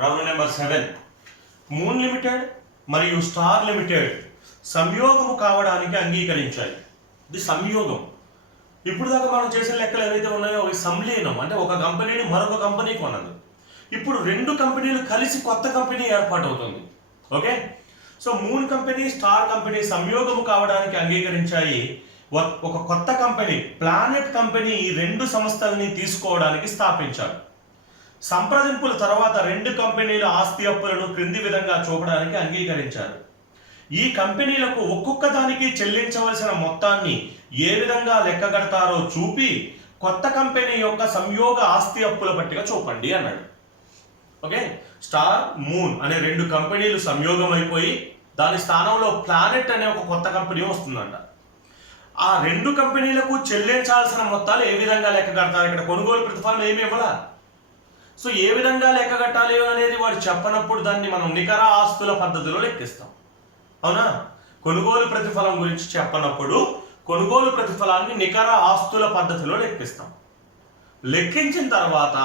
Round number 7. Moon limited మరియు star limited సంయోగము కావడానికి అంగీకరించాయి. ఇది సంయోగం. ఇప్పుడు దాకా మనం చేసిన లెక్కలు ఏవైతే ఉన్నాయో అవి సంలీనం, అంటే ఒక కంపెనీని మరొక కంపెనీ కొనదు. ఇప్పుడు రెండు కంపెనీలు కలిసి కొత్త కంపెనీ ఏర్పాటు అవుతుంది. Okay, so moon company star company సంయోగము కావడానికి అంగీకరించాయి. ఒక కొత్త కంపెనీ ప్లానెట్ కంపెనీ ఈ రెండు సంస్థలని తీసుకోవడానికి స్థాపించారు. సంప్రదింపుల తర్వాత రెండు కంపెనీల ఆస్తి అప్పులను క్రింది విధంగా చూపడానికి అంగీకరించారు. ఈ కంపెనీలకు ఒక్కొక్క దానికి చెల్లించవలసిన మొత్తాన్ని ఏ విధంగా లెక్కగడతారో చూపి కొత్త కంపెనీ యొక్క సంయోగ ఆస్తి అప్పుల పట్టిక చూపండి అన్నాడు. ఓకే, స్టార్ మూన్ అనే రెండు కంపెనీలు సంయోగం అయిపోయి దాని స్థానంలో ప్లానెట్ అనే ఒక కొత్త కంపెనీ వస్తుందంట. ఆ రెండు కంపెనీలకు చెల్లించాల్సిన మొత్తాలు ఏ విధంగా లెక్క కడతారు? ఇక్కడ కొనుగోలు ప్రతిఫలం ఏమి ఇవ్వాలా? సో ఏ విధంగా లెక్క కట్టాలి అనేది వాడు చెప్పనప్పుడు దాన్ని మనం నికర ఆస్తుల పద్ధతిలో లెక్కిస్తాం. అవునా? కొనుగోలు ప్రతిఫలం గురించి చెప్పనప్పుడు కొనుగోలు ప్రతిఫలాన్ని నికర ఆస్తుల పద్ధతిలో లెక్కిస్తాం. లెక్కించిన తర్వాత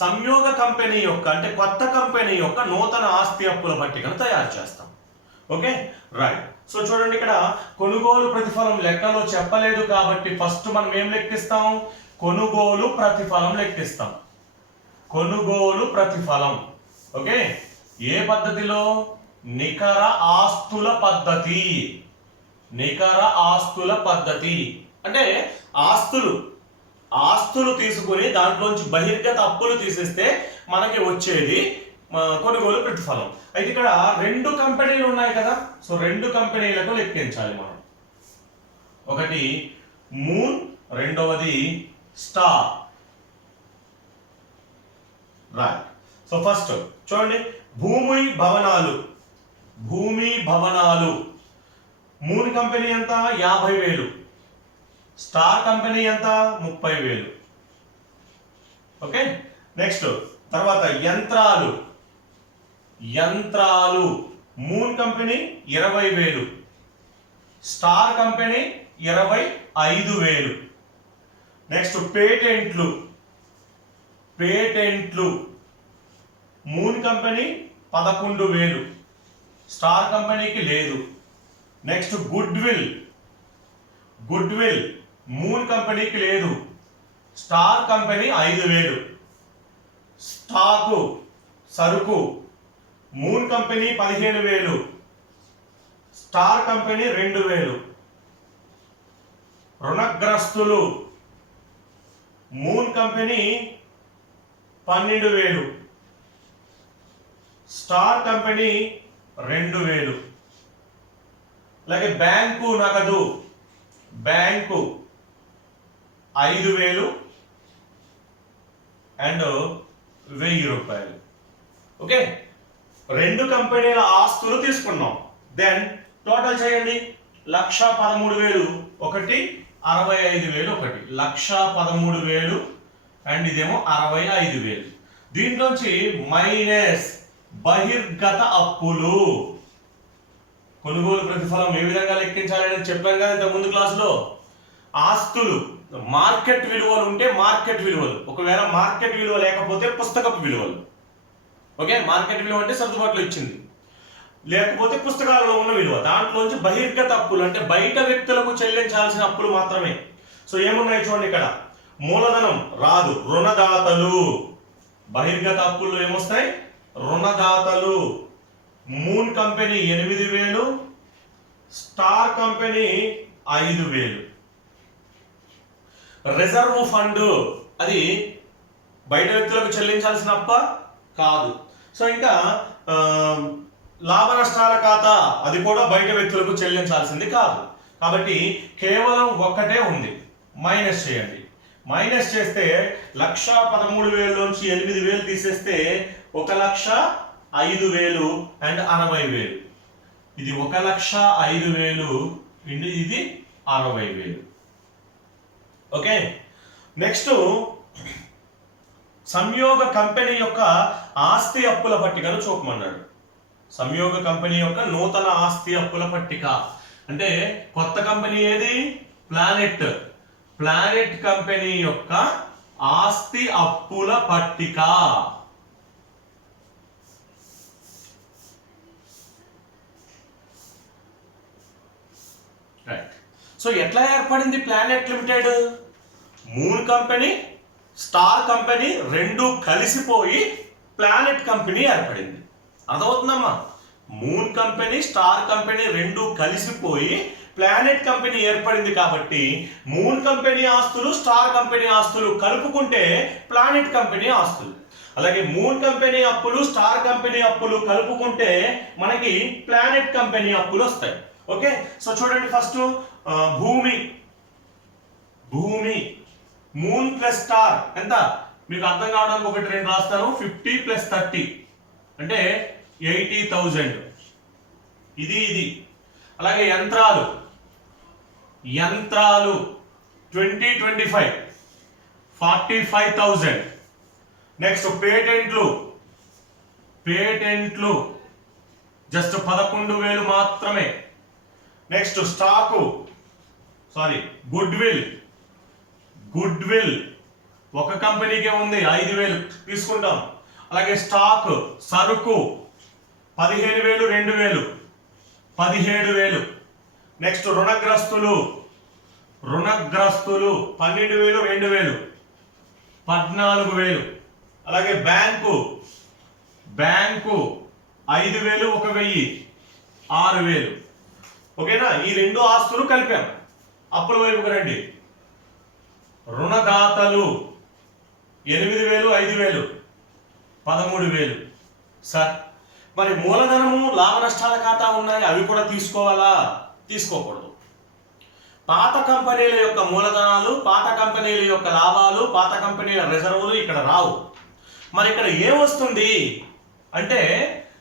సంయోగ కంపెనీ యొక్క అంటే కొత్త కంపెనీ యొక్క నూతన ఆస్తి అప్పుల పట్టికను తయారు చేస్తాం. Okay, right. సో చూడండి, ఇక్కడ కొనుగోలు ప్రతిఫలం లెక్కలో చెప్పలేదు కాబట్టి ఫస్ట్ మనం ఏం లెక్కిస్తాం? కొనుగోలు ప్రతిఫలం లెక్కిస్తాం. కొనుగోలు ప్రతిఫలం. ఓకే, ఏ పద్ధతిలో? నికర ఆస్తుల పద్ధతి. నికర ఆస్తుల పద్ధతి అంటే ఆస్తులు తీసుకుని దాంట్లోంచి బహిర్గత అప్పులు తీసేస్తే మనకి వచ్చేది కొనుగోలు ప్రతిఫలం. అయితే ఇక్కడ రెండు కంపెనీలు ఉన్నాయి కదా, సో రెండు కంపెనీలకు లెక్కించాలి మనం. ఒకటి మూన్, రెండవది స్టార్. రైట్. సో ఫస్ట్ చూడండి, భూమి భవనాలు. మూన్ కంపెనీ ఎంత? 50,000. స్టార్ కంపెనీ ఎంత? 30,000. ఓకే, నెక్స్ట్ తర్వాత యంత్రాలు. Moon company 20,000, star company 25,000. Next పేటెంట్లు. మూన్ కంపెనీ 11,000, స్టార్ కంపెనీకి లేదు. నెక్స్ట్ గుడ్ విల్ మూన్ కంపెనీకి లేదు, స్టార్ కంపెనీ 5,000. స్టాకు సరుకు మూన్ కంపెనీ 15,000, స్టార్ కంపెనీ 2,000. రుణగ్రస్తులు మూన్ కంపెనీ 12,000, స్టార్ కంపెనీ 2,000. అలాగే బ్యాంకు నగదు 5,000 అండ్ 1,000 రూపాయలు. ఓకే, రెండు కంపెనీల ఆస్తులు తీసుకున్నాం. దెన్ టోటల్ చేయండి. 1,13,000 ఒకటి, 65,000 ఒకటి. 1,13,000 అండ్ ఇదేమో 65,000. దీంట్లోంచి మైనస్ బహిర్గత అప్పులు. కొనుగోలు ప్రతిఫలం ఏ విధంగా లెక్కించాలని చెప్పాను కదా ఇంత ముందు క్లాసులో. ఆస్తులు మార్కెట్ విలువలు ఉంటే మార్కెట్ విలువలు, ఒకవేళ మార్కెట్ విలువ లేకపోతే పుస్తకపు విలువలు. ఓకే, మార్కెట్ విలువ అంటే సర్దుబాటులో ఇచ్చింది, లేకపోతే పుస్తకాలలో ఉన్న విలువ. దాంట్లోంచి బహిర్గత అప్పులు అంటే బయట వ్యక్తులకు చెల్లించాల్సిన అప్పులు మాత్రమే. సో ఏమున్నాయి చూడండి, ఇక్కడ మూలధనం రాదు, రుణదాతలు. బహిర్గత అప్పుల్లో ఏమొస్తాయి? రుణదాతలు. Moon company 8,000, star company 5,000. Reserve fund అది బయట వ్యక్తులకు చెల్లించాల్సిన అప్ప కాదు. సో ఇంకా లాభ నష్టాల ఖాతా అది కూడా బయట వ్యక్తులకు చెల్లించాల్సింది కాదు. కాబట్టి కేవలం ఒక్కటే ఉంది, మైనస్ చేయండి. మైనస్ చేస్తే 1,13,000 నుంచి 8,000 తీసేస్తే 1,05,000 అండ్ 60,000. ఇది 1,05,000 ఇది 60,000. ఓకే, నెక్స్ట్ సంయోగ కంపెనీ యొక్క ఆస్తి అప్పుల పట్టికను చూపమన్నాడు. సంయోగ కంపెనీ యొక్క నూతన ఆస్తి అప్పుల పట్టిక అంటే కొత్త కంపెనీ ఏది? ప్లానెట్ కంపెనీ యొక్క ఆస్తి అప్పుల పట్టిక. సో ఎట్లా ఏర్పడింది planet limited? Moon company, star company రెండు కలిసిపోయి ప్లానెట్ కంపెనీ ఏర్పడింది. అర్థమవుతుందమ్మా? మూన్ కంపెనీ, స్టార్ కంపెనీ రెండు కలిసిపోయి ప్లానెట్ కంపెనీ ఏర్పడింది కాబట్టి మూన్ కంపెనీ ఆస్తులు, స్టార్ కంపెనీ ఆస్తులు కలుపుకుంటే ప్లానెట్ కంపెనీ ఆస్తులు. అలాగే మూన్ కంపెనీ అప్పులు, స్టార్ కంపెనీ అప్పులు కలుపుకుంటే మనకి ప్లానెట్ కంపెనీ అప్పులు వస్తాయి. ఓకే, సో చూడండి ఫస్ట్ భూమి మూన్ ప్లస్ స్టార్ ఎంత? మీకు అర్థం కావడానికి ఒకటి రెండు రాస్తాను. 50 + 30 అంటే 80,000. ఇది అలాగే యంత్రాలు 2025 45,000. నెక్స్ట్ పేటెంట్లు జస్ట్ 11,000 మాత్రమే. నెక్స్ట్ స్టాకు గుడ్ విల్ ఒక కంపెనీకే ఉంది, 5,000 తీసుకుంటాం. అలాగే స్టాక్ సరుకు 15,000 2,000 17,000. నెక్స్ట్ రుణగ్రస్తులు 12,000 2,000 14,000. అలాగే బ్యాంకు 5,000 1,000 6,000. ఓకేనా? ఈ రెండు ఆస్తులు కలిపాం. అప్పుల వైపుకు రండి. రుణదాతలు 8,000 5,000 13,000. సార్ మరి మూలధనము, లాభ నష్టాల ఖాతా ఉన్నాయి, అవి కూడా తీసుకోవాలా? తీసుకోకూడదు. పాత కంపెనీల యొక్క మూలధనాలు, పాత కంపెనీల యొక్క లాభాలు, పాత కంపెనీల రిజర్వులు ఇక్కడ రావు. మరి ఇక్కడ ఏమొస్తుంది అంటే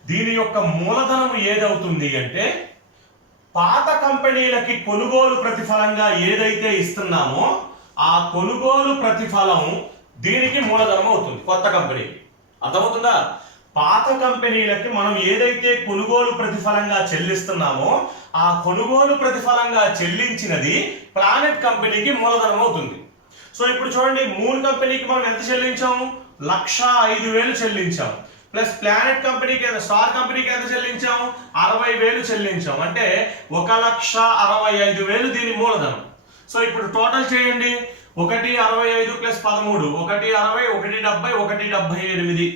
దీని యొక్క మూలధనం ఏదవుతుంది అంటే పాత కంపెనీలకి కొనుగోలు ప్రతిఫలంగా ఏదైతే ఇస్తున్నామో ఆ కొనుగోలు ప్రతిఫలం దీనికి మూలధనం అవుతుంది, కొత్త కంపెనీకి. అర్థమవుతుందా? పాత కంపెనీలకి మనం ఏదైతే కొనుగోలు ప్రతిఫలంగా చెల్లిస్తున్నామో ఆ కొనుగోలు ప్రతిఫలంగా చెల్లించినది ప్లానెట్ కంపెనీకి మూలధనం అవుతుంది. సో ఇప్పుడు చూడండి, మూన్ కంపెనీకి మనం ఎంత చెల్లించాము? 1,05,000 చెల్లించాం. ప్లస్ ప్లానెట్ కంపెనీకి, స్టార్ కంపెనీకి ఎంత చెల్లించాం? 60,000 చెల్లించాం. అంటే 1,65,000 దీని మూలధనం. సో ఇప్పుడు టోటల్ చేయండి. 165 + 13 160 170 178.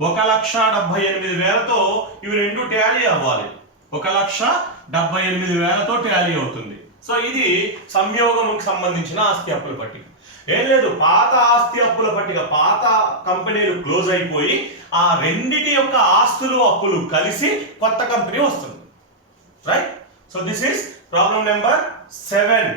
1,78,000తో ఇవి రెండు టాలీ అవ్వాలి. 1,78,000తో టాలీ అవుతుంది. సో ఇది సంయోగంకి సంబంధించిన ఆస్తి అప్పుల పట్టిక. ఏం లేదు, పాత ఆస్తి అప్పుల పట్టిక. పాత కంపెనీలు క్లోజ్ అయిపోయి ఆ రెండిటి యొక్క ఆస్తులు అప్పులు కలిసి కొత్త కంపెనీ వస్తుంది. Right? So this is problem number 7.